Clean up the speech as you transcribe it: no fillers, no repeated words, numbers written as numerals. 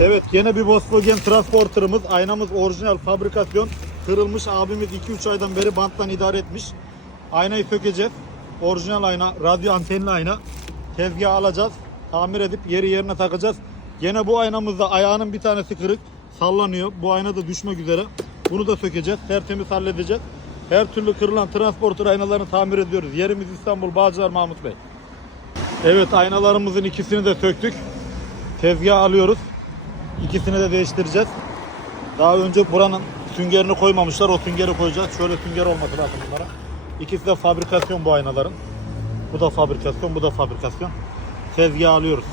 Evet, yine bir Volkswagen Transporter'ımız. Aynamız orijinal fabrikasyon. Kırılmış, abimiz 2-3 aydan beri banttan idare etmiş. Aynayı sökeceğiz. Orijinal ayna, radyo antenli ayna. Tezgaha alacağız. Tamir edip yeri yerine takacağız. Yine bu aynamızda ayağının bir tanesi kırık. Sallanıyor. Bu ayna da düşmek üzere. Bunu da sökeceğiz. Tertemiz halledeceğiz. Her türlü kırılan transporter aynalarını tamir ediyoruz. Yerimiz İstanbul Bağcılar Mahmut Bey. Evet, aynalarımızın ikisini de söktük. Tezgaha alıyoruz. İkisini de değiştireceğiz. Daha önce buranın süngerini koymamışlar. O süngeri koyacağız. Şöyle sünger olması lazım bunlara. İkisi de fabrikasyon bu aynaların. Bu da fabrikasyon, bu da fabrikasyon. Tezgaha alıyoruz.